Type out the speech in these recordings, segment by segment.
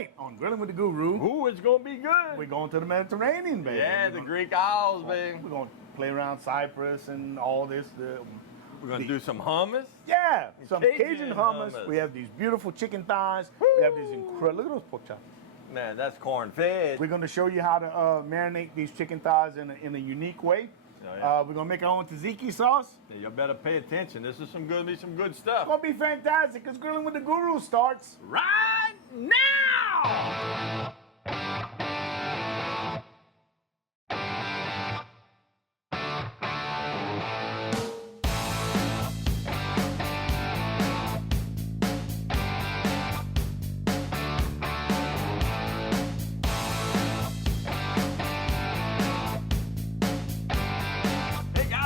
tonight on Grilling with the Guru. Ooh, it's gonna be good. We're going to the Mediterranean, baby. Yeah, the Greek Isles, baby. We're going to play around Cyprus and all this. We're gonna do some hummus. Yeah, some Cajun Cajun hummus. hummus. We have these beautiful chicken thighs. We have these incredible, look at those pork chops. Man, that's corn fed. We're going to show you how to marinate these chicken thighs in a unique way. Oh, yeah. We're going to make our own tzatziki sauce. Yeah, you better pay attention. This is some good stuff. It's going to be fantastic because Grilling with the Guru starts Right now!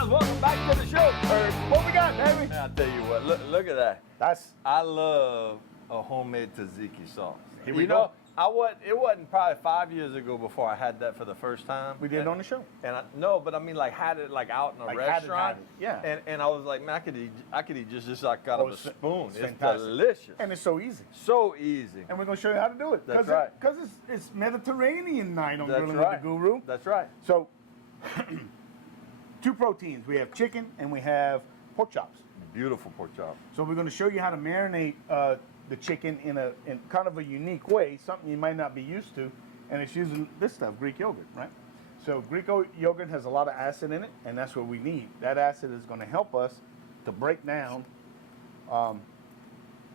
Welcome back to the show. What we got, baby? Man, I'll tell you what, look at that. I love a homemade tzatziki sauce. Here we you go. know, it wasn't probably 5 years ago before I had that for the first time. We did it on the show. And no, but I mean like had it like out in a Like restaurant. had it, yeah. And I was like, man, I could eat just like out of a spoon. It's fantastic. delicious. And it's so easy. So easy. And we're going to show you how to do it. That's right. Because it's Mediterranean night on That's Grilling right. with the Guru. That's right. So, two proteins. We have chicken and we have pork chops. Beautiful pork chop. So we're going to show you how to marinate the chicken in kind of a unique way, something you might not be used to, and it's using this stuff, Greek yogurt, right? So Greek yogurt has a lot of acid in it, and that's what we need. That acid is going to help us to break down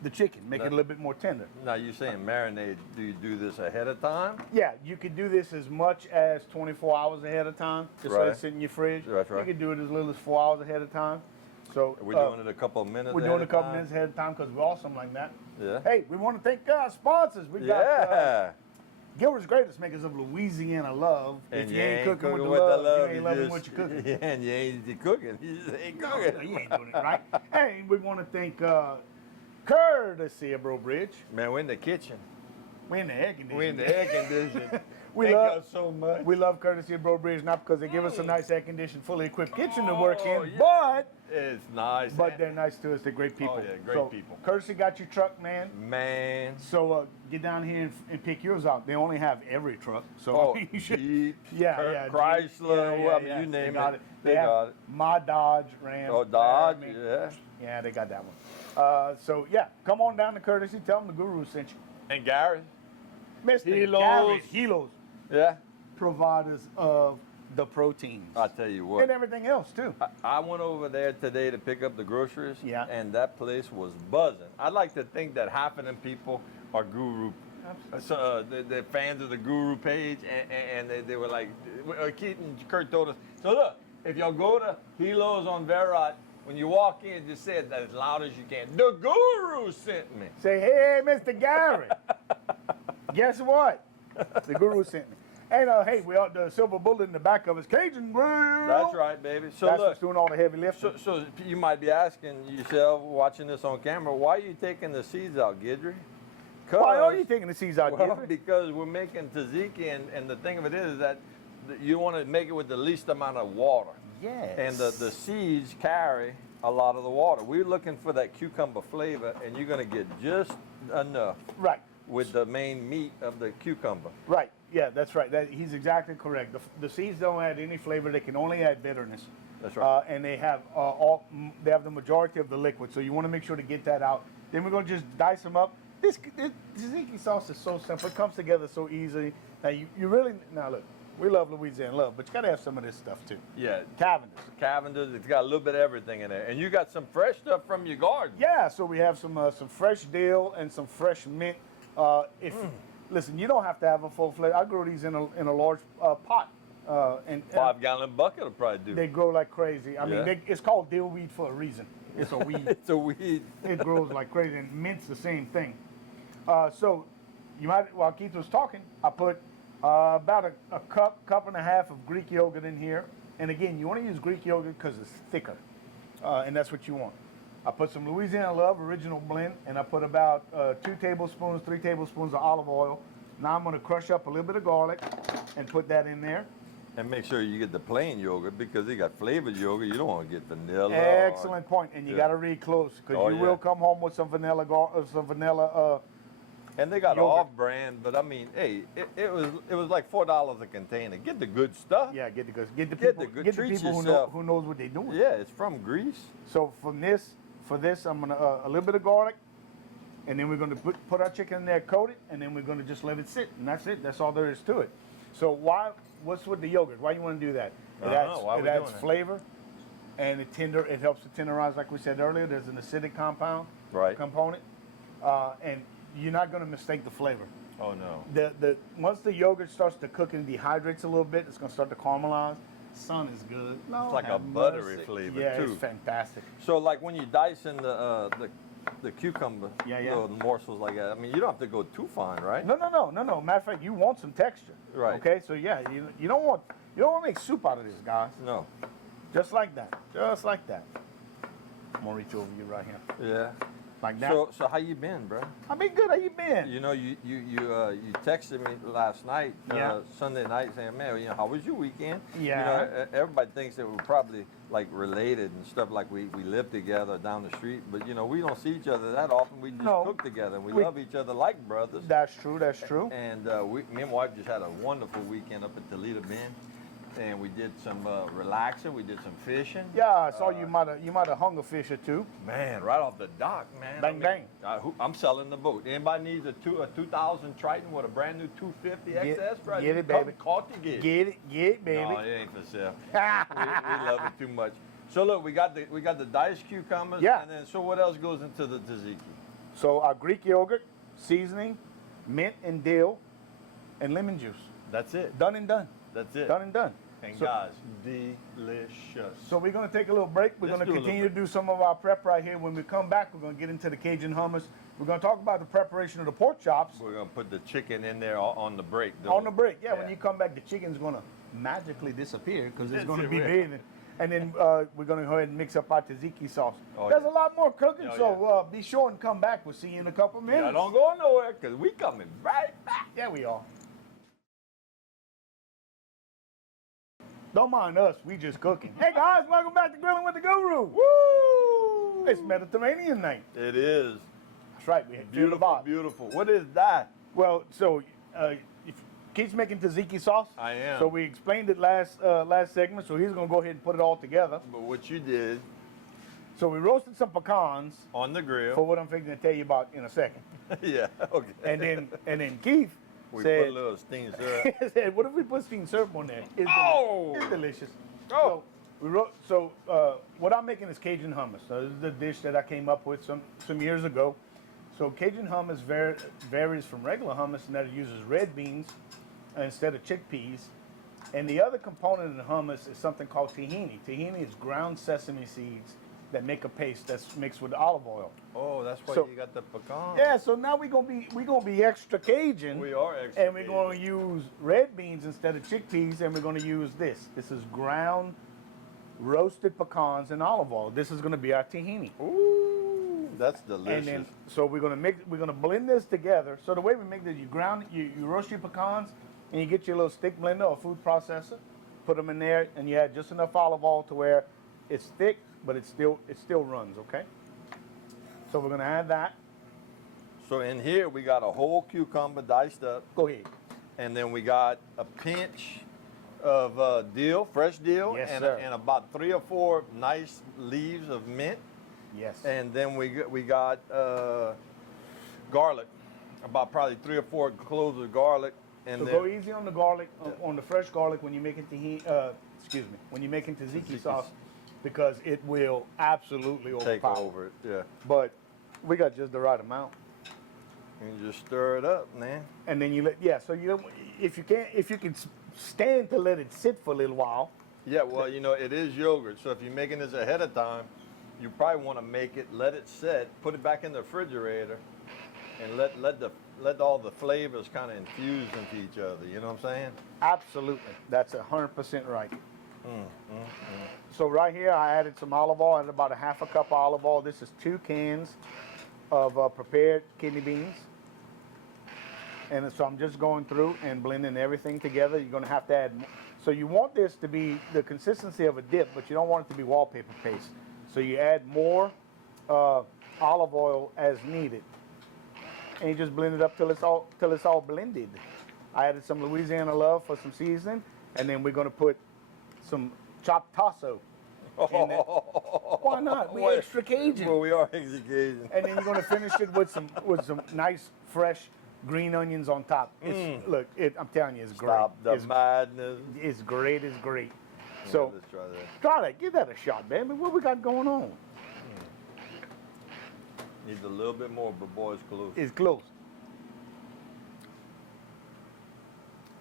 the chicken, make it a little bit more tender. Now you're saying marinade, do you do this ahead of time? Yeah, you could do this as much as 24 hours ahead of time, just let it sit in your fridge. That's right. You could do it as little as 4 hours ahead of time. So We're doing it a couple of minutes We're ahead doing a of couple time? minutes ahead of time because we're awesome like that. Yeah. Hey, we want to thank our sponsors. We got Yeah. Gilbert's Greatest Makers of Louisiana Love. And If you you ain't cooking with the with love, the love, you ain't loving what you're cooking. Yeah, and you ain't cooking. You just ain't cooking. No, you ain't doing it right. Hey, we want to thank Courtesy of Bro Bridge. Man, we're in the kitchen. We're in the air conditioning. We're in the air conditioning. We Thank love y'all so much. We love Courtesy of Bro Bridge, not because they give us a nice air conditioned, fully equipped kitchen to work Oh, in, yeah. It's nice. but they're nice to us. They're great people. Oh, yeah, great So, people. Courtesy got your truck, man. Man. So get down here and pick yours out. They only have every truck, so Oh, you should. Jeep, Yeah, Chrysler, Jeep. well, I mean, you name it. They have got it. My Dodge Ram. Oh, Dodge, Ram. yeah. Yeah, they got that one. So yeah, come on down to Courtesy. Tell them the Guru sent you. And Gary. Mr. Hilos. Garrett Hilos, Yeah. providers of the proteins. I'll tell you what. And everything else too. I went over there today to pick up the groceries, Yeah. and that place was buzzing. I'd like to think that half of them people are Guru. So they're fans of the Guru page, and they were like, Keaton Kurt told us, so look, if y'all go to Hilos on Verot, when you walk in, just say it as loud as you can. The Guru sent me. Say, hey, Mr. Garrett. Guess what? The Guru sent me. And hey, we got the silver bullet in the back of his Cajun grill. That's right, baby. So That's look, what's doing all the heavy lifting. so you might be asking yourself, watching this on camera, why are you taking the seeds out, Guidry? Why are you taking the seeds out, Well, Gidry? because we're making tzatziki, and the thing of it is that you want to make it with the least amount of water. Yes. And the seeds carry a lot of the water. We're looking for that cucumber flavor, and you're going to get just enough Right. with the main meat of the cucumber. Right. Yeah, that's right. He's exactly correct. The seeds don't add any flavor. They can only add bitterness. That's right. And they have they have the majority of the liquid. So you want to make sure to get that out. Then we're going to just dice them up. This tzatziki sauce is so simple. It comes together so easily. Now you really look. We love Louisiana love, but you got to have some of this stuff too. Yeah. Cavendish. Cavendish, it's got a little bit of everything in there. And you got some fresh stuff from your garden. Yeah, so we have some fresh dill and some fresh mint. Listen, you don't have to have a full fledged. I grow these in a large pot. And 5-gallon bucket will probably do. they grow like crazy. I Yeah. mean, it's called dill weed for a reason. It's a weed. It's a weed. It grows like crazy, and mint's the same thing. So you might, while Keith was talking, I put about a cup and a half of Greek yogurt in here. And again, you want to use Greek yogurt because it's thicker, and that's what you want. I put some Louisiana Love original blend, and I put about 3 tablespoons of olive oil. Now I'm going to crush up a little bit of garlic and put that in there. And make sure you get the plain yogurt because they got flavored yogurt. You don't want to get vanilla. Excellent point, and you Yeah. got to read close because Oh, you yeah. will come home with some vanilla And they got yogurt. off-brand, but I mean, hey, it was like $4 a container. Get the good stuff. Yeah, get the good. Get the Get people. the good- Get the treat people yourself. who knows what they're doing. Yeah, it's from Greece. So for this, I'm gonna a little bit of garlic, and then we're gonna put our chicken in there, coat it, and then we're gonna just let it sit, and that's it. That's all there is to it. So what's with the yogurt? Why you want to do that? I don't know. Why It we adds doing that? flavor, and it helps to tenderize, like we said earlier. There's an acidic component, and you're not gonna mistake the flavor. Oh no. The once the yogurt starts to cook and dehydrates a little bit, it's gonna start to caramelize. Son is good. It's like a buttery flavor yeah, too. it's fantastic. So like when you dice in the cucumber, Yeah. little morsels like that. I mean, you don't have to go too fine, right? No. Matter of fact, you want some texture. Right. Okay. So yeah, you don't want to make soup out of this, guys. No. Just like that. Just like that. I'm gonna reach over you right here, Yeah. like that. So how you been, bro? I been good. How you been? You know, you texted me last night, Yeah. Sunday night, saying, "Man, how was your weekend?" Yeah. You know, everybody thinks that we're probably like related and stuff, like we live together down the street, but you know, we don't see each other that often. We just No. cook together, and we We- love each other like brothers. That's true. That's true. And me and my wife just had a wonderful weekend up at Toledo Bend, and we did some relaxing. We did some fishing. Yeah, I saw you might have hung a fish or two. Man, right off the dock, man. Bang, bang. I'm selling the boat. Anybody needs a 2000 Triton with a brand new 250 XS, bro? get it, Come baby. Call to get. Get it, baby. No, it ain't for sale. we love it too much. So look, we got the diced cucumbers. Yeah. And then so what else goes into the tzatziki? So our Greek yogurt, seasoning, mint and dill, and lemon juice. That's it. Done and done. That's it. Done and done. And So- guys, delicious. So we're going to take a little break. We're Let's going to do a little continue to do some of our prep right here. When we come back, we're going to get into the Cajun hummus. We're going to talk about the preparation of the pork chops We're gonna put the chicken in there on the break. on the break. Yeah, when you come back, the chicken's going to magically disappear because it's Yes, going to it be will. bathing. And then we're going to go ahead and mix up our tzatziki sauce. Oh, There's yeah. a lot more cooking, Oh, so be sure and come back. We'll see you in a couple minutes. Yeah, don't go nowhere, because we coming right back. Yeah, we are. Don't mind us, we just cooking. Hey guys, welcome back to Grilling with the Guru. Woo! It's Mediterranean night. It is. That's right, we had Beautiful, beautiful. What is that? Well, so Keith's making tzatziki sauce. I am. So we explained it last segment, so he's gonna go ahead and put it all together. But what you did So we roasted some pecans on the grill. for what I'm fixing to tell you about in a second. Yeah, okay. And then Keith we said, put a little steamed syrup. said, what if we put steamed syrup on there? Oh! It's delicious. Oh! What I'm making is Cajun hummus. So this is the dish that I came up with some years ago. So Cajun hummus varies from regular hummus in that it uses red beans instead of chickpeas. And the other component of the hummus is something called tahini. Tahini is ground sesame seeds that make a paste that's mixed with olive oil. Oh, that's why So- you got the pecan. Yeah, so now we're gonna be extra Cajun. We are extra And we're going to use red beans instead of chickpeas, and we're going to use this. This is ground roasted pecans and olive oil. This is going to be our tahini. Ooh, that's delicious. And then, so we're going to blend this together. So the way we make this, you roast your pecans, and you get your little stick blender or food processor, put them in there, and you add just enough olive oil to where it's thick, but it still runs. Okay. So we're going to add that. So in here we got a whole cucumber diced up, Go ahead. and then we got a pinch of dill, fresh dill, Yes, and, sir. and about 3 or 4 nice leaves of mint, Yes. and then we got garlic, about probably 3 or 4 cloves of garlic, and So then go easy on the garlic, on the fresh garlic when you're making when you're making tzatziki sauce, because it will absolutely take overpower. over it. Yeah, But we got just the right amount, and you just stir it up, man. and then if you can stand to let it sit for a little while. Yeah, well, it is yogurt, so if you're making this ahead of time, you probably want to make it, let it set, put it back in the refrigerator, and let all the flavors kind of infuse into each other. You know what I'm saying? Absolutely, that's 100% right. So right here, I added some olive oil. I added about a half a cup of olive oil. This is 2 cans of prepared kidney beans. And so I'm just going through and blending everything together. You're going to have to add. So you want this to be the consistency of a dip, but you don't want it to be wallpaper paste. So you add more olive oil as needed. and you just blend it up till it's all blended. I added some Louisiana Love for some seasoning, and then we're gonna put some chopped tasso in it. Why not? We're extra Cajun. Well, we are extra Cajun. And then you're gonna finish it with some nice fresh green onions on top. Look, I'm telling you, it's great. Stop the madness. It's great. It's great. Yeah, So let's try that. try that. Give that a shot, baby. What we got going on? Needs a little bit more, but boy, it's close. It's close.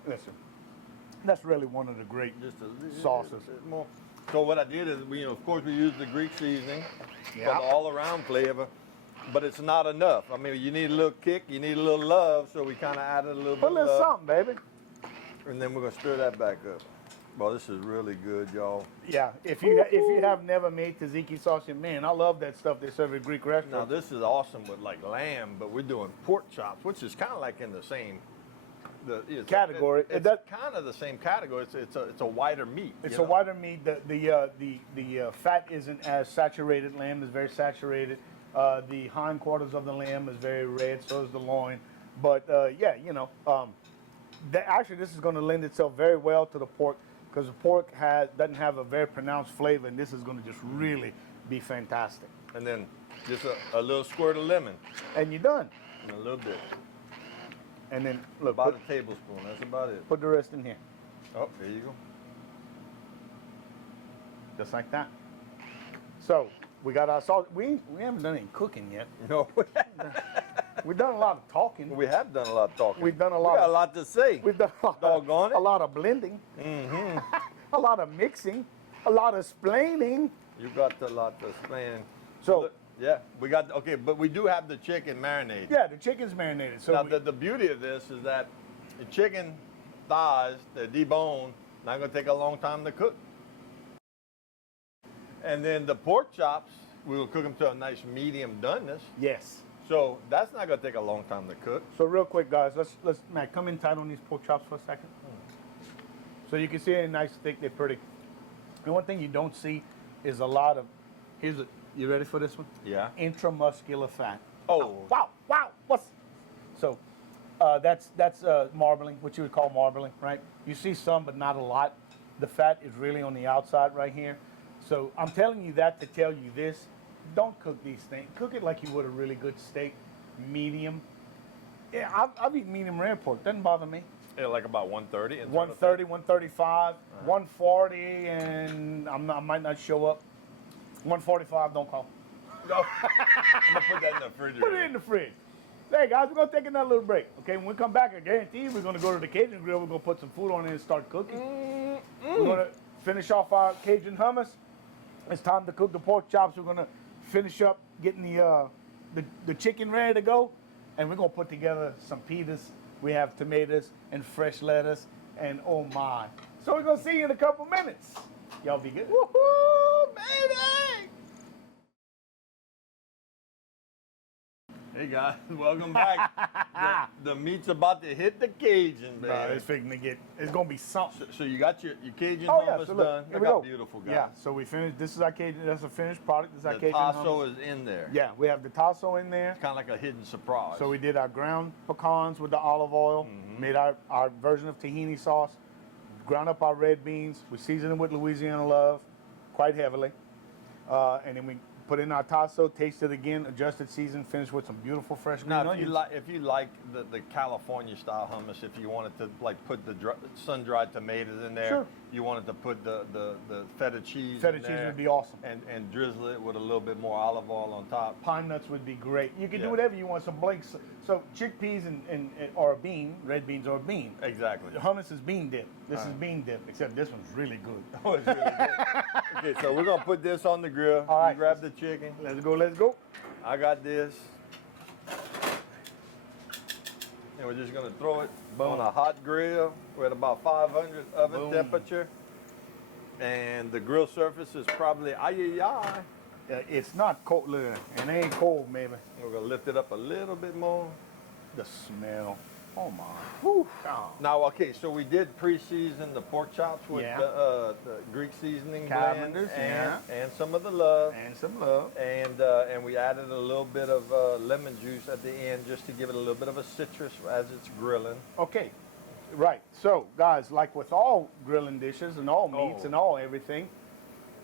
Listen, that's really one of the great Just a little sauces. bit more. So what I did is, of course, we used the Greek seasoning for Yeah. the all-around flavor, but it's not enough. I mean, you need a little kick, you need a little love, so we kind of added a little bit Put a of little love, something, baby. and then we're gonna stir that back up. Well, this is really good, y'all. Yeah. If you have never made tzatziki sauce, man, I love that stuff they serve at Greek Now restaurants. this is awesome with like lamb, but we're doing pork chops, which is kind of like in the same Category. It's That- kind of the same category. It's a wider meat. It's you a know? whiter meat. The fat isn't as saturated. Lamb is very saturated. The hindquarters of the lamb is very red. So is the loin. But yeah, actually this is going to lend itself very well to the pork because the pork doesn't have a very pronounced flavor, and this is going to just really be fantastic. And then just a little squirt of lemon, And you're done. and a little bit, And then look, about a tablespoon. That's about it. put the rest in here, Oh, there you go. just like that. So we got our sauce. We haven't done any cooking yet. No, We've done a lot of talking. we have done a lot of talking. We've done a We lot got of- a lot to say. We've done Doggone it. a lot of blending, a lot of mixing, a lot of splaining. You got a lot to explain. So Yeah, we got, okay, but we do have the chicken marinated. yeah, the chicken's marinated. So Now, we- the beauty of this is that the chicken thighs, they're deboned, not gonna take a long time to cook. And then the pork chops, we will cook them to a nice medium doneness. yes. So that's not gonna take a long time to cook. So real quick, guys, let's Matt, come in tight on these pork chops for a second. So you can see they're nice, thick, they're pretty. The one thing you don't see is a lot of. You ready for this one? Yeah. Intramuscular fat. Oh. Wow. So that's marbling, what you would call marbling, right? You see some, but not a lot. The fat is really on the outside right here. So I'm telling you that to tell you this: don't cook these things. Cook it like you would a really good steak, medium. Yeah, I've eaten medium rare pork. Doesn't bother me. Yeah, like about 130. 130, 135, 140, and I might not show up. 145, don't call. No. I'm gonna put that in the refrigerator. Put it in the fridge. Hey guys, we're gonna take another little break. Okay, when we come back, I guarantee you we're gonna go to the Cajun grill. We're gonna put some food on it and start cooking. We're gonna finish off our Cajun hummus. It's time to cook the pork chops. We're gonna finish up getting the chicken ready to go, and we're gonna put together some pitas. We have tomatoes and fresh lettuce, and oh my! So we're gonna see you in a couple minutes. Y'all be good. Woohoo, baby! Hey guys, welcome back. the meat's about to hit the Cajun, baby. It's fixing to get. It's gonna be something. So you got your Cajun Oh yeah, hummus so look, done. here Look we how go. beautiful, guys. Yeah, so we finished. This is our Cajun. That's a finished product. This is our The Cajun tasso hummus. is in there. Yeah, we have the tasso in there. It's kind of like a hidden surprise. So we did our ground pecans with the olive oil. Made our version of tahini sauce. Ground up our red beans. We seasoned them with Louisiana Love, quite heavily, and then we put in our tasso. Taste it again. Adjusted, seasoned. Finished with some beautiful fresh green Now, onions. if you like the California style hummus, if you wanted to like put the sun dried tomatoes in there, Sure. you wanted to put the feta cheese. Feta in cheese there, would be awesome. And drizzle it with a little bit more olive oil on top. Pine nuts would be great. You can Yeah. do whatever you want. So chickpeas and or a bean, red beans or a bean. Exactly. The hummus is bean dip. This is bean dip, except this one's really good. Oh, it's really good. Okay, so we're gonna put this on the grill. All right. You grab the chicken. Let's go. I got this. And we're just gonna throw it on a hot grill. We're at about 500 oven Boom. temperature. And the grill surface is probably ay. It's not cold, look, it ain't cold, maybe. We're gonna lift it up a little bit more. The smell. Oh my. Whew. Oh. Now, okay, so we did pre-season the pork chops with Yeah. the Greek seasoning blend Calendars, and some of the love. And some love. And we added a little bit of lemon juice at the end just to give it a little bit of a citrus as it's grilling. Okay, right. So, guys, like with all grilling dishes and all meats and all everything,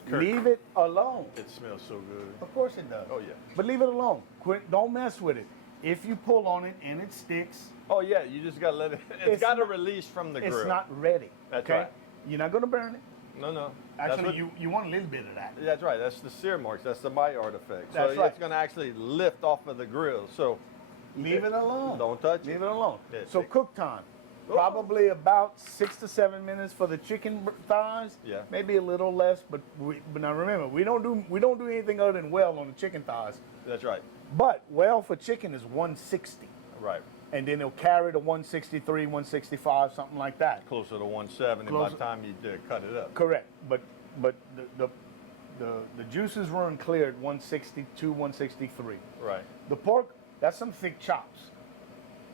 Kurt. leave it alone. It smells so good. Of course it does. Oh, yeah. But leave it alone. Quit. Don't mess with it. If you pull on it and it sticks, Oh, yeah, you just got to let it, it's got to release from the grill. it's not ready. That's okay? right. You're not going to burn it. No, no. Actually, you want a little bit of that. That's right. That's the sear marks. That's the Maillard effect. That's so right. it's going to actually lift off of the grill. So Leave it alone. don't touch it. Leave it alone. Yeah, So see. cook time. Oh. Probably about 6 to 7 minutes for the chicken thighs. Yeah. Maybe a little less, but now remember, we don't do anything other than well on the chicken thighs. That's right. But well for chicken is 160, Right. and then it'll carry to 163, 165, something like that. Closer to 170 by Closer. the time you cut it up. Correct. But the juices run clear at 162, 163. Right. The pork, that's some thick chops.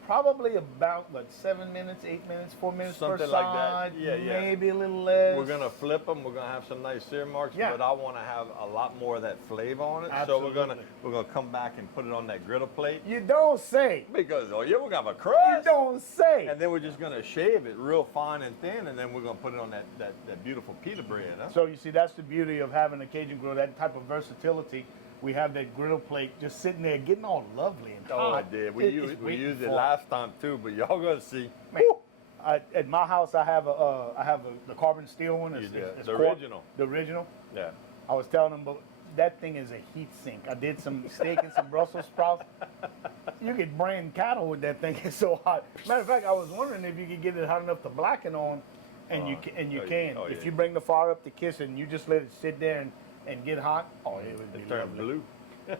Probably about 7 minutes, 8 minutes, 4 minutes per Something like that. side. Yeah, yeah. Maybe a little less. We're gonna flip them. We're gonna have some nice sear marks, Yeah. but I want to have a lot more of that flavor on it. Absolutely. So we're gonna come back and put it on that griddle plate You don't say. because we're gonna have a You crust, don't say. and then we're just gonna shave it real fine and thin, and then we're gonna put it on that beautiful pita bread. Huh? So you see, that's the beauty of having a Cajun grill, that type of versatility. We have that griddle plate just sitting there getting all lovely and Oh, I hot. did. It's We waiting used it for last time too, but y'all gonna see. Man, at my house, I have the carbon steel one. It's, Yeah, it's the cor- original. The original. Yeah. I was telling them, but that thing is a heat sink. I did some steak and some Brussels sprouts. You could brand cattle with that thing. It's so hot. Matter of fact, I was wondering if you could get it hot enough to blacken on, and you can. oh, Can. oh, If yeah. you bring the fire up to kiss it and you just let it sit there and get hot, oh, it would be It turned lovely. blue.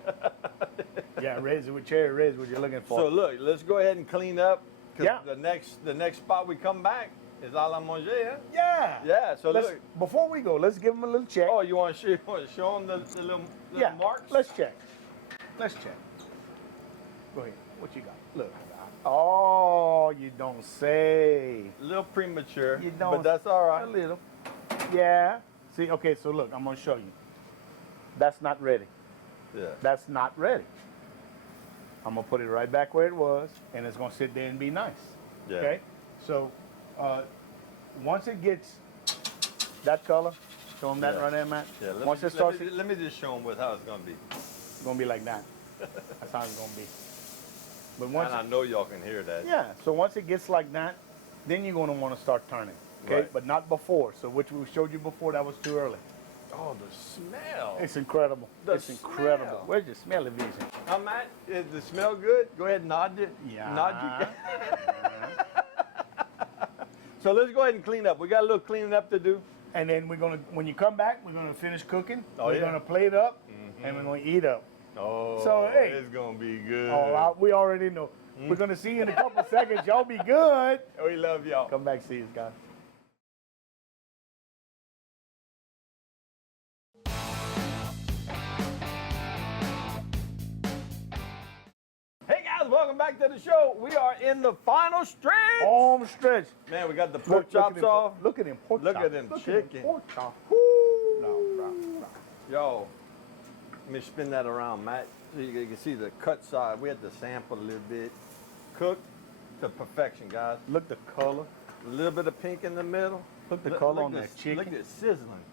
Yeah, reds with cherry reds, what you're looking for. So look, let's go ahead and clean up. 'Cause Yeah. the next spot we come back is a la manger. Huh? yeah. Yeah. So Let's, look. before we go, let's give them a little check. Oh, you want to show them the little yeah. marks? Let's check. Let's check. Go ahead. What you got? Look. Oh, you don't say. A little premature, You don't. but that's all A right. little. Yeah. See, okay, so look, I'm going to show you. That's not ready. Yeah. That's not ready. I'm going to put it right back where it was, and it's going to sit there and be nice. Yeah. Okay? So, once it gets that color, show them that Yeah. right there, Matt. Yeah. Once it starts, Let me just show them how it's gonna be. it's going to be like that. That's how it's going to be. But once And I know y'all can hear that. yeah, so once it gets like that, then you're going to want to start turning. Okay? Right. But not before. So, which we showed you before, that was too early. Oh, the smell. It's incredible. The It's incredible. smell. Where's your smelly vision? Matt, does it smell good? Go ahead and nod it. Yeah. Nod you. So let's go ahead and clean up. We got a little cleaning up to do. And then we're gonna, when you come back, we're gonna finish cooking. Oh, we're yeah. gonna plate up, and we're gonna eat up. Oh, So, hey. it's gonna be good. We already know. We're gonna see you in a couple seconds. Y'all be good. We love y'all. Come back, see us, guys. Hey guys, welcome back to the show. We are in the final stretch. Home stretch. Man, we got the pork chops off. Look at them pork Look chops. at them Look chicken. pork chops. Woo. No. Yo, let me spin that around, Matt, so you can see the cut side. We had to sample a little bit. Cooked to perfection, guys. Look the color. A little bit of pink in the middle. Look the color on this- that chicken. Look at it sizzling.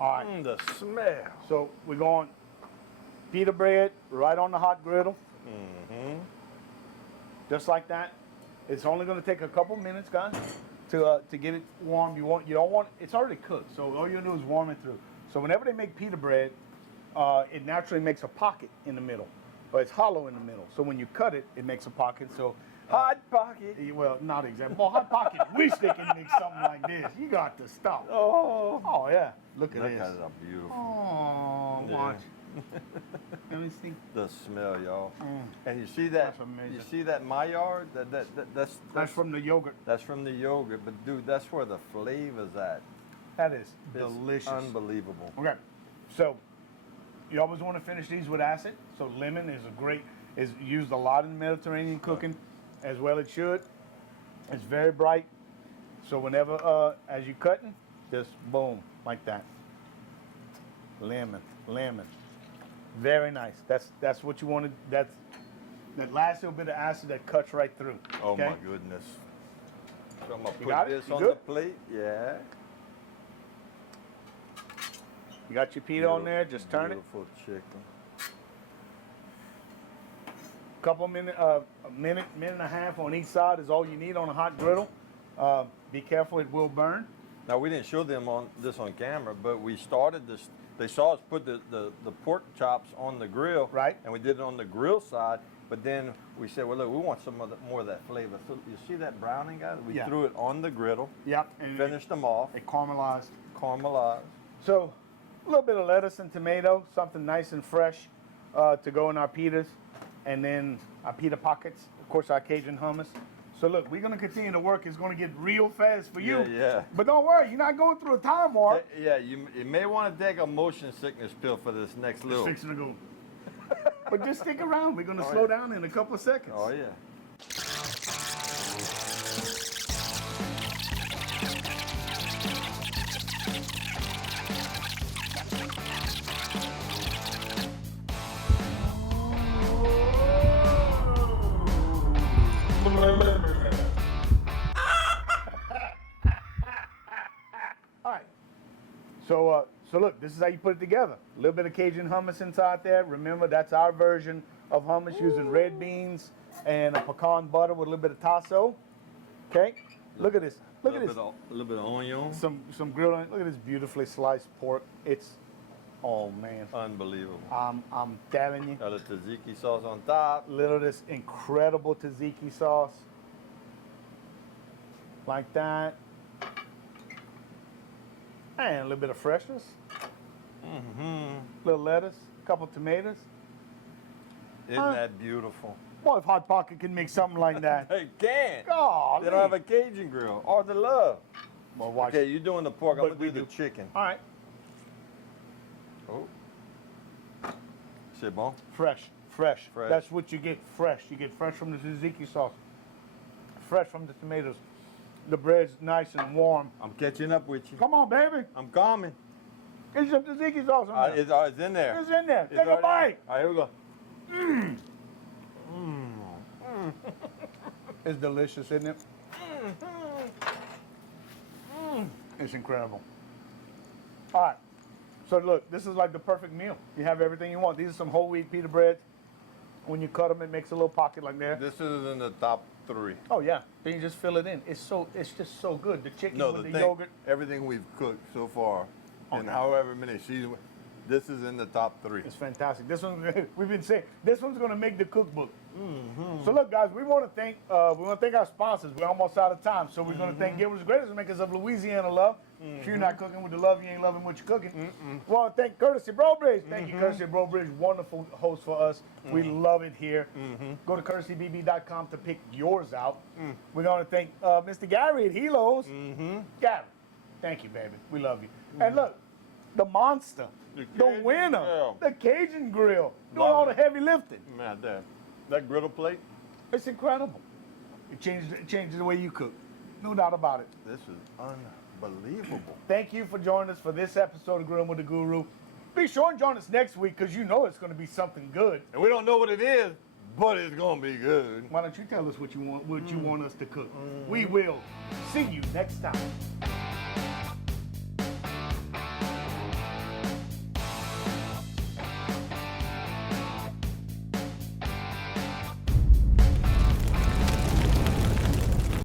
All right. The smell. So we're going pita bread right on the hot griddle, Mm-hmm. just like that. It's only going to take a couple minutes, guys, to get it warm. You don't want it's already cooked, so all you do is warm it through. So whenever they make pita bread, it naturally makes a pocket in the middle, but it's hollow in the middle. So when you cut it, it makes a pocket. So Hot pocket. well, not exactly. Well, hot pocket. Wish they could make something like this. You got to stop. Oh. Oh yeah, look at Look this. at it, beautiful. Oh, Yeah. watch. Let me see. The smell, y'all. Mm. And you see that? That's amazing. You see that Maillard? That's from the yogurt. That's from the yogurt, but dude, that's where the flavor's at. That is It's delicious. unbelievable. Okay, so you always want to finish these with acid. So lemon is used a lot in Mediterranean cooking, as well it should. It's very bright. So whenever, as you're cutting, just boom, like that. Lemon, lemon. Very nice. That's what you wanted. That's that last little bit of acid that cuts right through. Oh okay? my goodness. So I'm gonna got put it? this You on good? the plate. Yeah. You got your pita on there. Just turn it. Beautiful chicken. Couple minutes, a minute and a half on each side is all you need on a hot griddle. Be careful, it will burn. Now we didn't show them on this on camera, but we started this. They saw us put the pork chops on the grill, Right. And we did it on the grill side. But then we said, well, look, we want some more of that flavor. So you see that browning, guys? We Yeah. threw it on the griddle, Yep. And finished them off, it caramelized. caramelized. So a little bit of lettuce and tomato, something nice and fresh to go in our pitas. And then our pita pockets, of course, our Cajun hummus. So look, we're gonna continue to work. It's gonna get real fast for you. Yeah. But don't worry, you're not going through a time warp. Yeah, you may want to take a motion sickness pill for this next It's little. fixing to go. But just stick around. We're gonna slow down in a couple of seconds. Oh yeah. All right. So look, this is how you put it together. A little bit of Cajun hummus inside there. Remember, that's our version of hummus using red beans and a pecan butter with a little bit of tasso. Okay. Look at this. Look at this. A little bit of onion. Some grilled onion. Look at this beautifully sliced pork. It's, oh man. Unbelievable. I'm telling you. Got a tzatziki sauce on top. Little of this incredible tzatziki sauce. Like that. And a little bit of freshness. Mm-hmm. Little lettuce. Couple tomatoes. Isn't that beautiful? Well, if Hot Pocket can make something like that. They can't. Oh, They don't have a Cajun grill or the love. Well, watch. Okay, you're doing the pork. I'm But gonna do we the do. chicken. All right. Oh. C'est bon. Fresh. Fresh. That's what you get fresh. You get fresh from the tzatziki sauce. Fresh from the tomatoes. The bread's nice and warm. I'm catching up with you. Come on, baby. I'm coming. Get some tzatziki sauce on there. It's in there. It's in there. It's Take a already- bite. All right, here we go. It's delicious, isn't it? It's incredible. All right. So look, this is like the perfect meal. You have everything you want. These are some whole wheat pita breads. When you cut them, it makes a little pocket like there. This is in the top 3. Oh yeah. Then you just fill it in. It's just so good. The chicken No, with the the thing, yogurt. everything we've cooked so far, and Okay. however many seasons, this is in the top 3. It's fantastic. This one, we've been saying, this one's going to make the cookbook. So look, guys, we want to thank our sponsors. We're almost out of time, so we're going to thank Gilbert's Greatest Makers of Louisiana Love. If you're not cooking with the love, you ain't loving what you're cooking. We want to thank Courtesy Brobridge. Thank you, Courtesy Brobridge. Wonderful host for us. We love it here. Go to courtesybb.com to pick yours out. We're going to thank Mr. Gary at Helos. Gary, thank you, baby. We love you. And look, the monster, the Cajun winner, Grill. the Cajun Grill, doing Love all the it. heavy lifting. Man, that griddle plate, It's incredible. It changes the way you cook. No doubt about it. this is unbelievable. Thank you for joining us for this episode of Grilling with the Guru. Be sure and join us next week because you know it's going to be something good. And we don't know what it is, but it's gonna be good. Why don't you tell us what you want us to cook? We will see you next time.